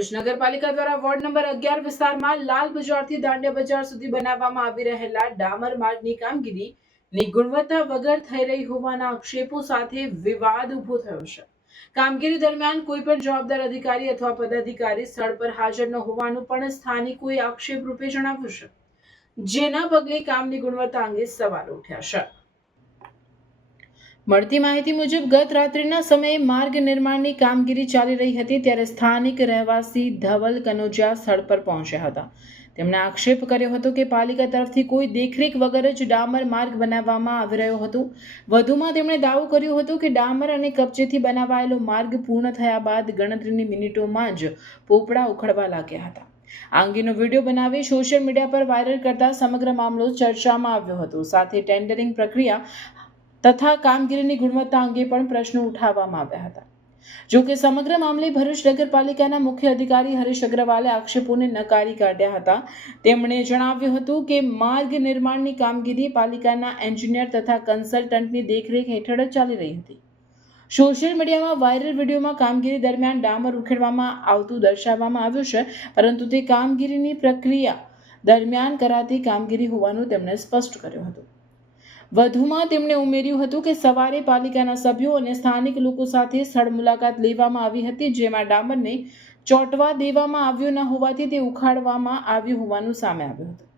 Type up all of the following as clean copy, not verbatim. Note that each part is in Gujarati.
ભરૂચ નગરપાલિકા દ્વારા વોર્ડ નંબર 11 વિસ્તારમાં લાલ બજારથી દાંડિયા બજાર સુધી બનાવવામાં આવી રહેલા ડામર માર્ગની કામગીરીની ગુણવત્તા વગર થઈ રહી હોવાના આક્ષેપો સાથે વિવાદ ઉભો થયો છે. કામગીરી દરમિયાન કોઈ પણ જવાબદાર અધિકારી અથવા પદાધિકારી સ્થળ પર હાજર ન હોવાનું પણ સ્થાનિકોએ આક્ષેપ રૂપે જણાવ્યું છે, જેના પગલે કામની ગુણવત્તા અંગે સવાલ ઉઠ્યા છે. મળતી માહિતી મુજબ ગત રાત્રિના સમયે માર્ગ નિર્માણની કામગીરી ચાલી રહી હતી ત્યારે સ્થાનિક રહેવાસી ધવલ કનોજિયા સ્થળ પર પહોંચ્યા હતા. તેમણે આક્ષેપ કર્યો હતો કે પાલિકા તરફથી કોઈ દેખરેખ વગર જ ડામર માર્ગ બનાવવામાં આવી રહ્યો હતો. વધુમાં તેમણે દાવો કર્યો હતો કે ડામર અને કપચેથી બનાવાયેલો માર્ગ પૂર્ણ થયા બાદ ગણતરીની મિનિટોમાં જ પોપડા ઉખડવા લાગ્યા હતા. આ અંગેનો વિડીયો બનાવી સોશિયલ મીડિયા પર વાયરલ કરતા સમગ્ર મામલો ચર્ચામાં આવ્યો હતો. સાથે ટેન્ડરિંગ પ્રક્રિયા તથા કામગીરીની ગુણવત્તા અંગે પણ પ્રશ્નો ઉઠાવવામાં આવ્યા હતા. જોકે સમગ્ર મામલે ભરૂચ નગરપાલિકાના મુખ્ય અધિકારી હરીશ અગ્રવાલે આક્ષેપોને નકારી કાઢ્યા હતા. તેમણે જણાવ્યું હતું કે માર્ગ નિર્માણની કામગીરી પાલિકાના એન્જિનિયર તથા કન્સલ્ટન્ટની દેખરેખ હેઠળ જ ચાલી રહી હતી. સોશિયલ મીડિયામાં વાયરલ વિડીયોમાં કામગીરી દરમિયાન ડામર ઉખેડવામાં આવતું દર્શાવવામાં આવ્યું છે, પરંતુ તે કામગીરીની પ્રક્રિયા દરમિયાન કરાતી કામગીરી હોવાનું તેમણે સ્પષ્ટ કર્યું હતું. વધુમાં તેમણે ઉમેર્યું હતું કે સવારે પાલિકાના સભ્યો અને સ્થાનિક લોકો સાથે સ્થળ મુલાકાત લેવામાં આવી હતી, જેમાં ડામરને ચોંટવા દેવામાં આવ્યો ન હોવાથી તે ઉખાડવામાં આવ્યું હોવાનું સામે આવ્યું હતું.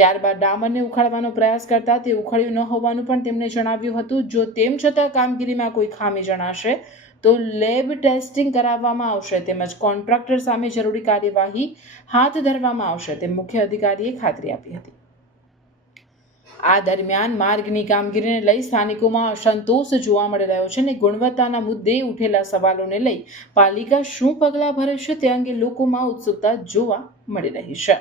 ત્યારબાદ ડામરને ઉખાડવાનો પ્રયાસ કરતા તે ઉખડ્યું ન હોવાનું પણ તેમણે જણાવ્યું હતું. જો તેમ છતાં કામગીરીમાં કોઈ ખામી જણાશે તો લેબ ટેસ્ટિંગ કરાવવામાં આવશે તેમજ કોન્ટ્રાક્ટર સામે જરૂરી કાર્યવાહી હાથ ધરવામાં આવશે તેમ મુખ્ય અધિકારીએ ખાતરી આપી હતી. આ દરમિયાન માર્ગની કામગીરીને લઈ સ્થાનિકોમાં અસંતોષ જોવા મળી રહ્યો છે અને ગુણવત્તાના મુદ્દે ઉઠેલા સવાલોને લઈ પાલિકા શું પગલાં ભરે છે તે અંગે લોકોમાં ઉત્સુકતા જોવા મળી રહી છે.